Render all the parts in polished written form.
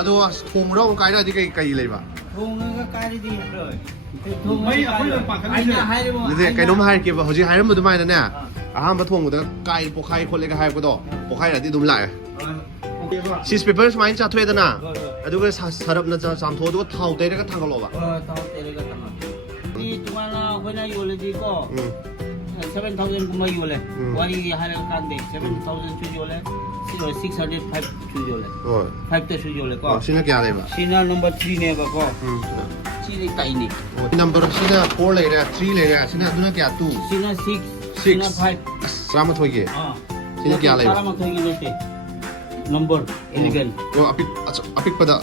ꯑꯗꯣ ꯊꯣꯡꯕꯗ ꯑꯃꯨꯛ ꯀꯥꯏꯔꯛꯑꯗꯤ ꯀꯩ ꯂꯩꯕ ꯊꯣꯡꯉꯒ ꯀꯥꯏꯔꯗꯤ ꯂꯣꯏ ꯀꯩꯅꯣꯝ ꯍꯥꯏꯔꯛꯀꯦꯕ ꯍꯧꯖꯤꯛ ꯍꯥꯏꯔꯝꯕ ꯑꯗꯨꯃꯥꯏꯅꯅꯦ ꯑꯍꯥꯟꯕ ꯊꯣꯡꯕꯗ ꯀꯥꯏ ꯄꯣꯛꯈꯥꯏ ꯈꯣꯠꯂꯦꯒ ꯍꯥꯏꯔꯛꯄꯗꯣ ꯄꯣꯛꯈꯥꯏꯔꯗꯤ ꯑꯗꯨꯝ ꯂꯥꯛꯑꯦ ꯁꯤꯁ ꯄꯦꯄꯔ ꯁꯨꯃꯥꯏꯅ ꯆꯥꯊꯣꯛꯑꯦꯗꯅ ꯑꯗꯨꯒ ꯁꯔꯞꯅ ꯆꯥꯝꯊꯣꯛ ꯑꯗꯨꯒ ꯊꯥꯎ ꯇꯩꯔꯒ ꯊꯥꯡꯒꯠꯂꯣꯕ ꯊꯥꯎ ꯇꯩꯔꯒ ꯊꯥꯡꯒꯠꯂꯣ ꯁꯤ ꯇꯣꯉꯥꯟꯅ ꯑꯩꯈꯣꯏꯅ ꯌꯣꯜꯂꯗꯤꯀꯣ 7,000ꯒꯨꯝꯕ ꯌꯣꯜꯂꯦ ꯋꯥꯔꯤ ꯍꯥꯏꯔꯒ ꯀꯥꯟꯗꯦ 7,000ꯁꯨ ꯌꯣꯜꯂꯦ 605ꯁꯨ ꯌꯣꯜꯂꯦ 5ꯇꯁꯨ ꯌꯣꯜꯂꯦꯀꯣ ꯁꯤꯅ ꯀꯌꯥ ꯂꯩꯕ ꯁꯤꯅ ꯅꯝꯕꯔ 3ꯅꯦꯕꯀꯣ ꯁꯤꯗꯤ ꯇꯥꯏꯅꯤ ꯅꯝꯕꯔ ꯁꯤꯅ 4 ꯂꯩꯔꯦ 3 ꯂꯩꯔꯦ ꯁꯤꯅ ꯑꯗꯨꯅ ꯀꯌꯥ 2 ꯁꯤꯅ 6 ꯁꯤꯅ 5 ꯇꯔꯥꯃꯥꯊꯣꯏꯒꯤ sino kaya lay taramathoy nete number 11 apikpada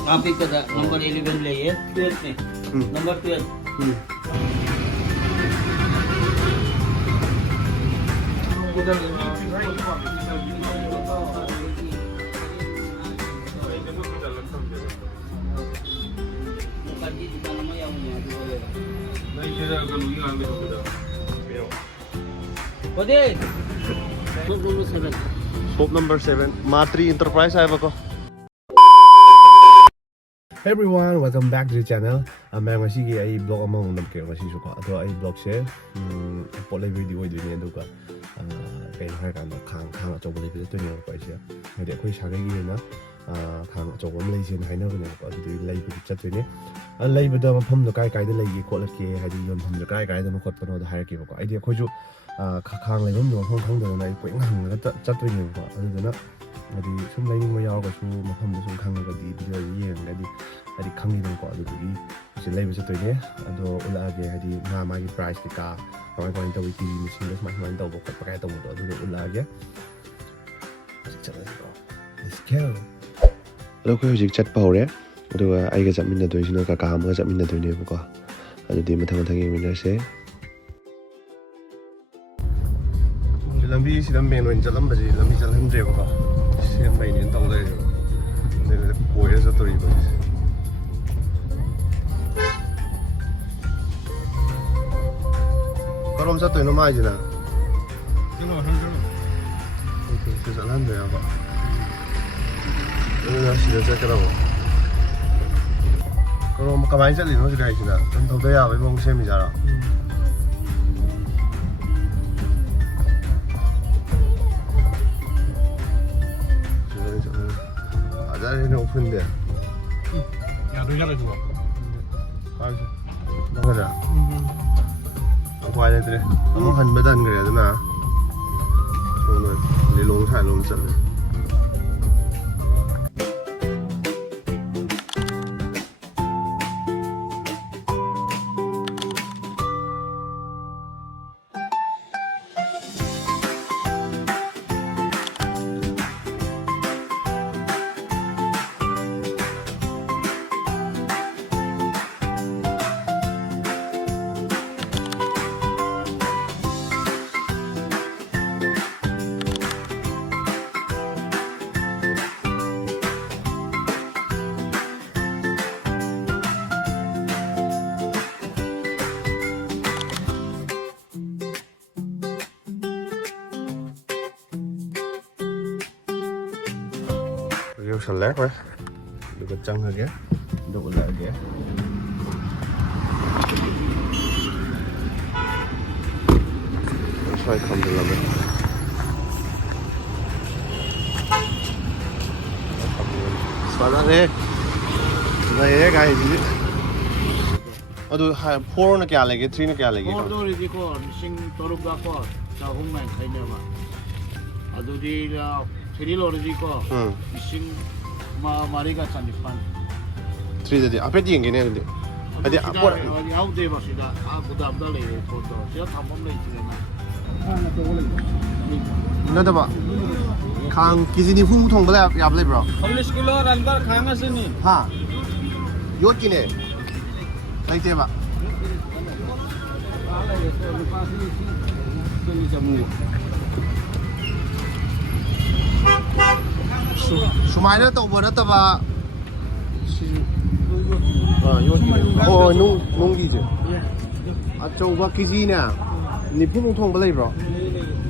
number 11 lay 12 ne number 12 Shop number 7 Matri Enterprise hai ba ko Hey everyone, welcome back to the channel. मैं ngasi gi ai blog among namke ngasi su ko ado ai blog se polai video oi dine aduga kai har kan khang achobal video to ne ko ise hade khoi sagai gi na khang achobal lai sin haina ko ne ko adu lai bu chat ne lai bu da mafam da kai da lai gi ko la ke hadi yon pham da kai da no khot pano da har ki ko ai de khoi ju khang lai bom do khang da na ko ngang ga chat ne ko adu na ꯍꯥꯏꯗꯤ ꯁꯨꯝ ꯂꯩꯅꯤꯡꯕ ꯌꯥꯎꯔꯒꯁꯨ ꯃꯐꯝꯗ ꯁꯨꯝ ꯈꯪꯉꯒꯗꯤ video ꯌꯦꯡꯉꯒꯗꯤ ꯍꯥꯏꯗꯤ ꯈꯪꯉꯤꯗꯅꯀꯣ ꯑꯗꯨꯗꯒꯤ ꯑꯩꯁꯦ ꯂꯩꯕ ꯆꯠꯇꯣꯏꯅꯦ ꯑꯗꯣ ꯎꯠꯂꯛꯑꯒꯦ ꯍꯥꯏꯗꯤ ꯃꯥꯒꯤ ꯄ꯭ꯔꯥꯏꯁ ꯀꯩꯀꯥ ꯀꯃꯥꯏꯅ ꯇꯧꯋꯤ ꯇꯤꯚꯤ ꯃꯦꯆꯤꯟꯗ ꯁꯨꯃꯥꯏꯅ ꯇꯧꯕ ꯈꯣꯠꯄ ꯀꯥꯏ ꯇꯧꯕꯗꯣ ꯑꯗꯨꯗꯣ ꯎꯠꯂꯛꯑꯒꯦ ꯍꯧꯖꯤꯛ ꯆꯠꯂꯁꯤꯀꯣ ꯂꯦꯠꯁ ꯒꯣ ꯑꯗꯣ ꯑꯩꯈꯣꯏ ꯍꯧꯖꯤꯛ ꯆꯠꯄ ꯍꯧꯔꯦ ꯑꯗꯨꯒ ꯑꯩꯒ ꯆꯠꯃꯤꯟꯅꯗꯣꯏꯁꯤꯅ ꯀꯀꯥ ꯑꯃꯒ ꯆꯠꯃꯤꯟꯅꯗꯣꯏꯅꯦꯕꯀꯣ ꯑꯗꯨꯗꯤ ꯃꯊꯪ ꯌꯦꯡꯃꯤꯟꯅꯔꯁꯦ ꯂꯝꯕꯤꯁꯤꯗ ꯃꯦꯟ ꯑꯣꯏꯅ ꯆꯠꯂꯝꯕꯁꯤ ꯂꯝꯕꯤ ꯆꯠꯍꯟꯗ꯭ꯔꯦꯕꯀꯣ ꯁꯦꯝꯕꯩꯅꯦꯅ ꯇꯧ ꯂꯩꯔꯦꯕ ꯑꯗꯨꯗ ꯀꯣꯏꯔ ꯆꯠꯇꯣꯔꯤꯕ ꯀꯔꯣꯝ ꯆꯠꯇꯣꯏꯅꯣ ꯃꯥꯏꯁꯤꯅ ꯆꯠꯍꯟꯗ꯭ꯔꯦꯕ ꯑꯗꯨꯅ ꯁꯤꯗ ꯆꯠꯀꯗꯕ ꯀꯔꯣꯝ ꯀꯃꯥꯏꯅ ꯆꯠꯂꯤꯅꯣ ꯁꯤꯗ ꯍꯥꯏꯁꯤꯅ ꯑꯗꯨꯝ ꯊꯧꯗ ꯌꯥꯕꯒꯤ ꯃꯑꯣꯡ ꯁꯦꯝꯃꯤꯖꯥꯔꯣ Ada open dia. Ya, tu jalan juga. Bagus. Bagus dah. Aku ada tu. Kamu kan badan kira tu na. Soalnya di long sana. Selek weh, juga cang lagi, dua lagi. Saya akan dalam. Selamat ni, ni guys. Aduh, 4 nak kya lagi, 3 nak kya lagi? 4 tu ni ko, sing toruk dah ko, cahung main kaya mah. Aduh di 3 lor ni ko, sing Mariga Chandipan. 3 jadi apa dia yang gini? Ada apa? Yang dia masih dah, aku dah leh foto. Saya tambam leh je na. Nada ba? Kang kisi ni hung thong bela ya bela bro. 40 kilo ranbar khanga sini. Ha. Yot kine. Like dia ba? Sumainya tau buat apa ba? Oh, nung gitu. Atau ba kisi ni? Ni pun thong bela bro.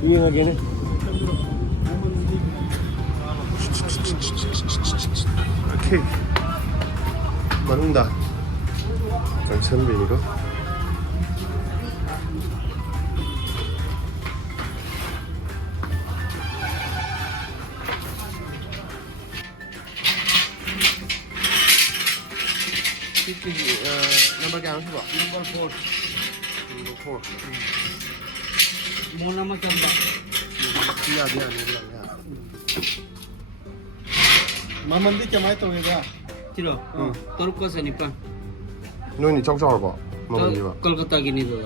Ini lagi ni. Okay. manungda function bini ko number kaya sih, Pak? Number 4. Number 4. Mau nama coba. Iya, dia nih bilangnya. Mama nanti cuma itu ya. Cilo. Tolko sini pak. No, ini cok Pak. Mau di Pak. Kolkata gini tuh.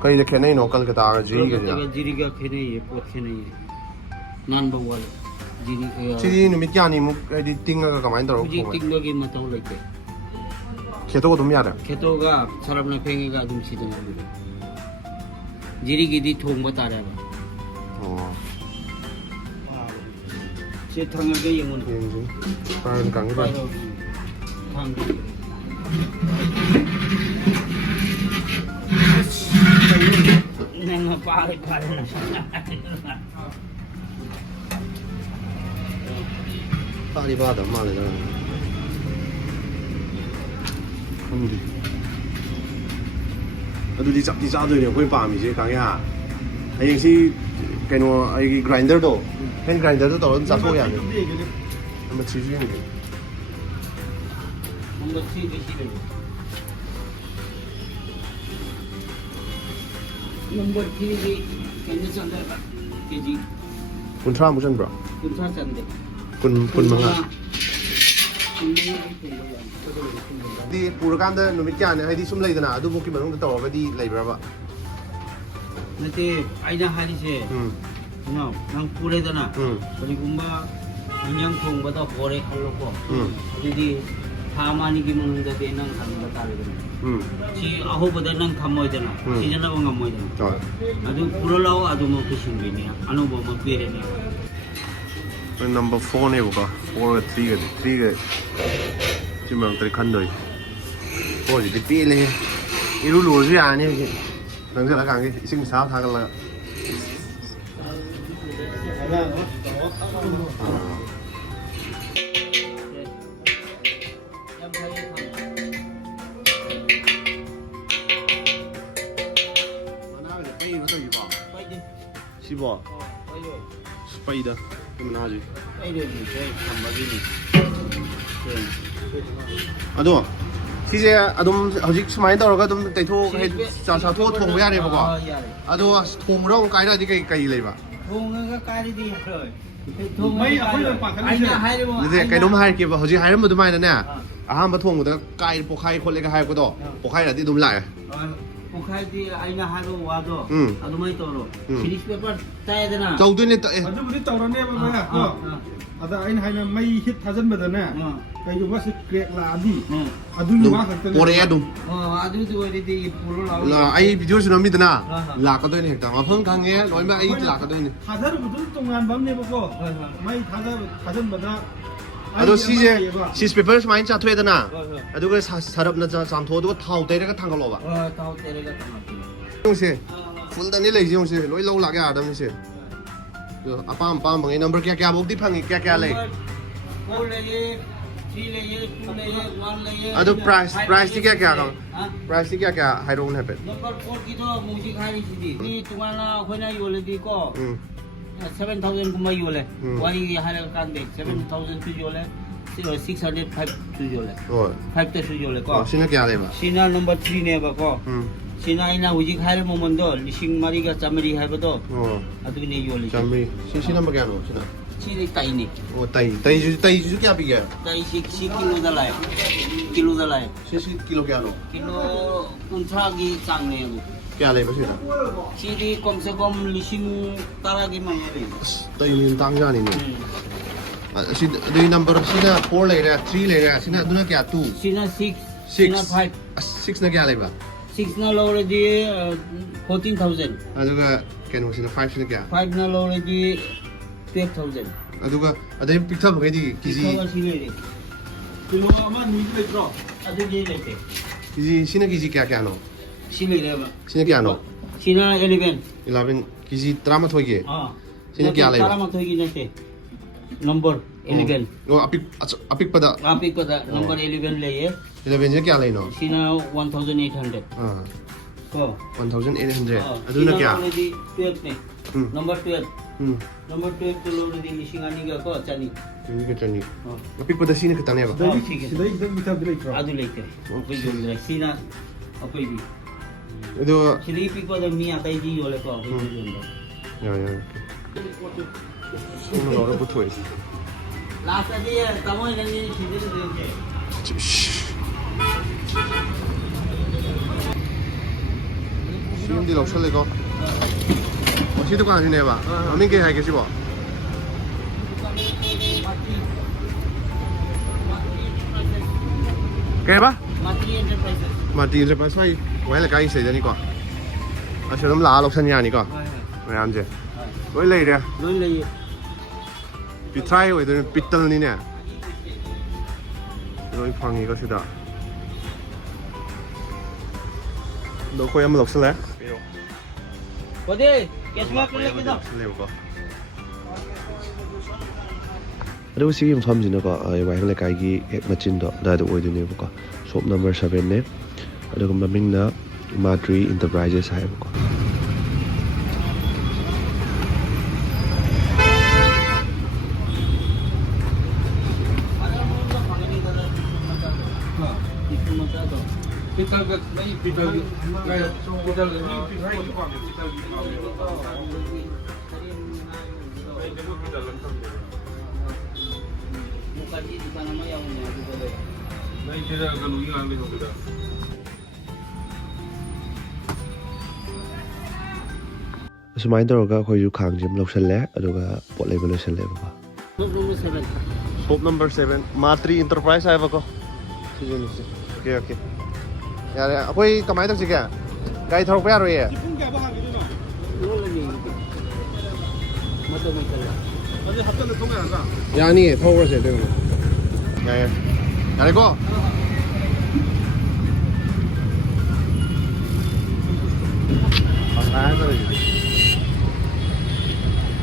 Kali dia kena ini lokal kita jiri Kolkata kan. का जीरी का खेने ये पोत खेने ये नान बवाल जीरी Jadi numit kya ni muk di tinggal ke kamain terus. मुझे तीन लोग ये मतों लगे Kita kok tumya ada. खेतों का सरब ना फेंगे का तुम सीधे ना बोलो जीरी की दी ठोंग बता रहा है Oh. ये थंगा के ये मुन Ini. Paran kang itu. थंग नहीं पारे पारे Tadi pada mana dah. Aduh di satu ni, kau paham sih kang ya. Ayah si kena ayah grinder tu, kan grinder tu tahu satu ya ni. Nama cici ni. Number 3 के सीधे number 3 के केंद्र चंद्र के जी Kuntra bukan bro? Kumta Chandra Kun mana? Di purakan dah numit kya ni, hai di sumlai dah na. Aduh mungkin mana tahu apa di lay berapa? nanti aina hari se no nang pure dana bari gumba anyang thong bata hore khallo ko jadi thamani gi mun da de nang han bata le si aho bada nang thamoi dana si jana ko ngamoi dana Oh. adu puro lao adu mo kishin gi ni anu bo mo pere ni Number 4 ni buka, 4 ke 3 ke, 3 ke. Cuma tadi kandoi. Oh jadi pilih. Ini luar sih ani. Nanti lah kang, isi misal thang lah. Mana ada pay itu juga. pai de Siapa? pai yo Spider. Mana aja? pai de ni se thamba gi ni Aduh. Sisi adum hajik semain tahu kan adum taitu satu thong ya ni buka. yare Aduh thong orang kaya dah di kai lay ba. thong ga ka ri di rồi thong Mấy ông ấy bạc cái aina này. hai de mo นี่ไก่นมให้กี่บ่เขาสิให้มันตัวใหม่นั่นน่ะอาหารมาทวงก็ไก่ปกไข่คนเล็กให้ก็ต่อปกไข่ละที่ดุมไหล Pukhaidi aina halu wado adumai toro Mm. series paper tay dana เจ้าด้วยนี่ Ada beri tawaran ni apa ya? Ada ain hai na mai hit hazan badana. Kayu bas krek la adi. Adu ดุ ni ม wah kata. โปรเรียดุม adu tu di puro law ละไอ้วิดีโอสุนัขมีตนะหลักก็ด้วยนี่แต่มาเพิ่งครั้งเงี้ยร้อยมาไอ้หลักก็ด้วยนี่ Hazar betul tongan bam ni bako. Mai hazan bada. อ่ะดูซีเจซีสเปเปอร์สมัยจะถ้วยตนะอ่ะดูก็สารบนะจะสามทั่วดูก็เท่าเตะก็ทางกันหรอวะ tau tere ga tamati ยงสิฟุลตันนี่เลยยงสิร้อยโลหลักอ่ะดังนี่สิอ่ะปั๊มปั๊มบางไอ้ number แก่ๆบอกที่พังอีกแก่ๆเลย 4 layer 3 layer 2 layer 1 layer อ่ะดู price ที่แก่ๆกัน price ที่แก่ๆให้รู้นะเป็ด number 4 ki to muji khari sidi ni tumana khoina yole di ko 7,000 kuma yole wari hale kan de 7,000 tu yole 605 tu yole โอ้ย 5 ta tu yole อ๋อ ko ชิ้นละแก่เลยป่ะ Sina number 3 ne ba ko. อืม Sina ina uji khare mo mondo lising mari ga chamari hai ba to. อ๋อ Adu ne yole. จำไม่ชิ้น number แก่หนูชิ้นอ่ะ Chi ne tai ni. โอ้ไตจุดแก่ปีแก่ Tai 6 kilo da lai. Kilo da lai. ชิ้นกิโลแก่หนู Kilo kuntra gi chang ne bu. แก่เลยป่ะชิ้นอ่ะ Chi di kom se kom lising tara gi ma ne. ไตมีตั้งจานี่นี่อ่ะชิ้นดู number ชิ้นอ่ะ4เลยนะ3เลยนะชิ้นอ่ะดูนะแก่2 Sina 6. Sina 5. 6นะแก่เลยป่ะ 6 na low di 14,000. อ่ะดูก็แก่หนูชิ้น5ชิ้นแก่ 5 na low di 12,000. อ่ะดูก็อ่ะเดี๋ยวพิกทับไปดิกี่ Kilo si le. Kilo ama ni le tro. Adu je le te. กี่ชิ้นอ่ะกี่แก่หนู Si le le ba. ชิ้นแก่หนู Sina 11. 11กี่ตรามาถอยกี่ Ah. Sino kaya alay ba? Para magtuhigin na siya. number 11. Oh, apik pada. Apik pada number 11 leye. 11 je kya leino? Sina 1800. So 1800. Aduna kya? 12 ne. Number 12. Hmm. Number 12 to load di lisingani ga ko chani. Ini ke chani. Apik pada sini kita ne ba. Sidai kita bila itu. Adu leke. Apoi jole sina apoi di. Itu Sini pik pada mi atai di jole ko apoi jole. ya ya. Ini orang betul. Last dia kamu ini sini dia. Sini di lokal lego. Masih tu kan sini ba? Amin ke hai ke sih ba? Kayak apa? Matri Enterprises. Mati enterprise mai. Wei le kai sei de ni ko. A se dom la lok san ya ni ko. Mai am je. Wei le de. Loan leye. Pi try wei de pital ni ne. Loi phang ni ko sida. Do ko yam lok san le. Kode, cashback leke da. ꯑꯗꯨꯒ ꯁꯤꯒꯤ ꯃꯐꯝꯁꯤꯅꯀꯣ ꯋꯥꯍꯦꯡ ꯂꯩꯀꯥꯏꯒꯤ ꯍꯦꯛ ꯃꯆꯤꯟꯗꯣ ꯑꯗꯨꯋꯥꯏꯗ ꯑꯣꯏꯗꯣꯏꯅꯦꯕꯀꯣ shop number 7ꯅꯦ ꯑꯗꯨꯒ ꯃꯃꯤꯡꯅ ꯃꯥꯇ꯭ꯔꯤ enterprises ꯍꯥꯏꯕꯀꯣ Pital ke, ni pital, kayak pital ni pital ni kau pital ni kau. Bukan di sana mah yang punya juga deh. Ni kita kalau ini ambil kita. ꯑꯁꯨꯃꯥꯏꯅ ꯇꯧꯔꯒ ꯑꯩꯈꯣꯏꯁꯨ ꯈꯥꯡꯁꯦ ꯂꯧꯁꯜꯂꯦ ꯑꯗꯨꯒ ꯄꯣꯠ ꯂꯩꯕ ꯂꯣꯏꯁꯜꯂꯦꯕꯀꯣ Shop number 7. Shop number 7 Matri Enterprise ꯍꯥꯏꯕꯀꯣ ꯁꯤꯖꯤꯅꯤꯁꯦ okay okay ꯌꯥꯔꯦ ꯑꯩꯈꯣꯏ ꯀꯃꯥꯏꯅ ꯇꯧꯁꯤꯒꯦ ꯒꯥꯔꯤ ꯊꯧꯔꯛꯄ ꯌꯥꯔꯣꯏꯌꯦ Pun kaya bahan itu no. Loan lagi. Mata mata. Ada hafta le tunggu ada. ꯌꯥꯅꯤꯌꯦ ꯊꯧꯔꯁꯦ ꯑꯗꯨꯒ ꯌꯥꯏꯌꯦ ꯌꯥꯔꯦꯀꯣ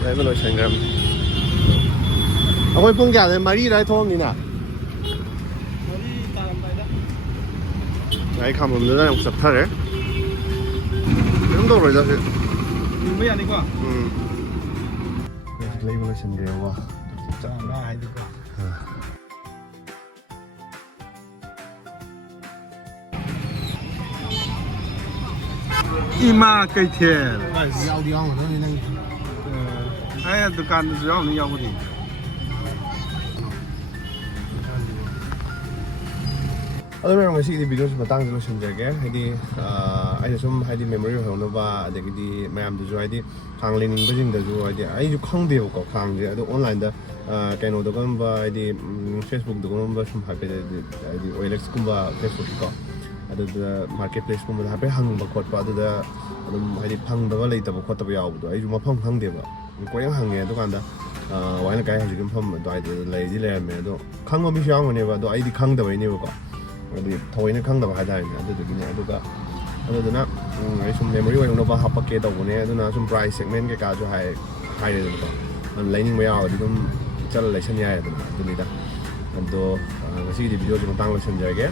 ꯂꯩꯕ ꯂꯣꯏꯁꯟꯈ꯭ꯔꯕꯅꯤ ꯑꯩꯈꯣꯏ ꯄꯨꯡ ꯀꯌꯥꯗ 4 ꯑꯗꯥꯏ ꯊꯣꯛꯑꯝꯅꯤꯅ Hari talam dah. ꯒꯥꯔꯤ ꯈꯥꯝꯕꯝꯗꯨꯗ ꯑꯃꯨꯛ ꯆꯠꯊꯔꯦ ꯀꯩꯅꯣꯝ ꯇꯧꯔꯣꯏꯗ ꯁꯤ Jumpa ya ni kau. ꯂꯩꯕ ꯂꯣꯏꯁꯟꯈ꯭ꯔꯦꯕꯀꯣ Jangan lah itu kau. Ima kaitel. 要的要嘛，那那 Ayah dukan jual ni yang ni. ꯑꯗꯨꯅ ꯉꯁꯤꯒꯤ ꯚꯤꯗꯤꯑꯣꯁꯤ ꯃꯇꯥꯡꯗ ꯂꯣꯏꯁꯤꯟꯖꯔꯒꯦ ꯍꯥꯏꯗꯤ ꯑꯩꯅ ꯁꯨꯝ ꯍꯥꯏꯗꯤ ꯃꯦꯃꯣꯔꯤ ꯑꯣꯏꯍꯧꯅꯕ ꯑꯗꯒꯤꯗꯤ ꯃꯌꯥꯝꯗꯁꯨ ꯍꯥꯏꯗꯤ ꯈꯥꯡ ꯂꯩꯅꯤꯡꯕꯁꯤꯡꯗꯁꯨ ꯍꯥꯏꯗꯤ ꯑꯩꯁꯨ ꯈꯪꯗꯦꯕꯀꯣ ꯈꯥꯡꯁꯦ ꯑꯗꯣ ꯑꯣꯟꯂꯥꯏꯟꯗ ꯀꯩꯅꯣꯗꯒꯨꯝꯕ ꯍꯥꯏꯗꯤ ꯐꯦꯁꯕꯨꯛꯇꯒꯨꯝꯕ ꯁꯨꯝ ꯍꯥꯏꯐꯦꯠ ꯍꯥꯏꯗꯤ OLXꯀꯨꯝꯕ ꯐꯦꯁꯕꯨꯛꯀꯤꯀꯣ ꯑꯗꯨꯗ ꯃꯥꯔꯀꯦꯠ ꯄ꯭ꯂꯦꯁꯀꯨꯝꯕꯗ ꯍꯥꯏꯐꯦꯠ ꯍꯪꯕ ꯈꯣꯠꯄ ꯑꯗꯨꯗ ꯑꯗꯨꯝ ꯍꯥꯏꯗꯤ ꯐꯪꯗꯕ ꯂꯩꯇꯕ ꯈꯣꯠꯇꯕ ꯌꯥꯎꯕꯗꯣ ꯑꯩꯁꯨ ꯃꯐꯝ ꯈꯪꯗꯦꯕ ꯀꯣꯏꯅ ꯍꯪꯉꯦ ꯑꯗꯨꯀꯥꯟꯗ ꯋꯥꯍꯦꯡ ꯂꯩꯀꯥꯏ ꯍꯧꯖꯤꯛꯀꯤ ꯃꯐꯝ ꯑꯗꯨꯋꯥꯏꯗ ꯂꯩꯗꯤ ꯂꯩꯔꯝꯃꯦ ꯑꯗꯣ ꯈꯪꯕ ꯃꯤꯁꯨ ꯌꯥꯎꯔꯝꯒꯅꯦꯕ ꯑꯗꯣ ꯑꯩꯗꯤ ꯈꯪꯗꯕꯩꯅꯦꯕꯀꯣ ꯑꯗꯨꯗꯤ ꯊꯑꯣꯏꯅ ꯈꯪꯗꯕ ꯍꯥꯏꯇꯥꯔꯦꯅꯦ ꯑꯗꯨꯗꯨꯒꯤꯅꯦ ꯑꯗꯨꯗꯨꯅ ꯑꯩ ꯁꯨꯝ ꯃꯦꯃꯣꯔꯤ ꯑꯣꯏꯅꯕ ꯍꯥꯞꯄꯛꯀꯦ ꯇꯧꯕꯅꯦ ꯑꯗꯨꯅ ꯁꯨꯝ ꯄ꯭ꯔꯥꯏꯁ ꯁꯦꯒꯃꯦꯟ ꯀꯩꯀꯥꯁꯨ ꯍꯥꯏꯔꯦꯗꯅꯀꯣ ꯑꯗꯨꯝ ꯂꯩꯅꯤꯡꯕ ꯌꯥꯎꯔꯗꯤ ꯑꯗꯨꯝ ꯆꯠꯂ ꯂꯩꯁꯟ ꯌꯥꯏꯗꯅ ꯑꯗꯨꯅꯤꯗ ꯑꯗꯣ ꯉꯁꯤꯒꯤꯗꯤ ꯚꯤꯗꯤꯑꯣꯁꯤ ꯃꯇꯥꯡ ꯂꯣꯏꯁꯟꯖꯔꯒꯦ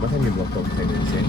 ꯃꯊꯪꯒꯤ ꯕ꯭ꯂꯣꯛꯇ ꯊꯦꯡꯅꯔꯁꯦ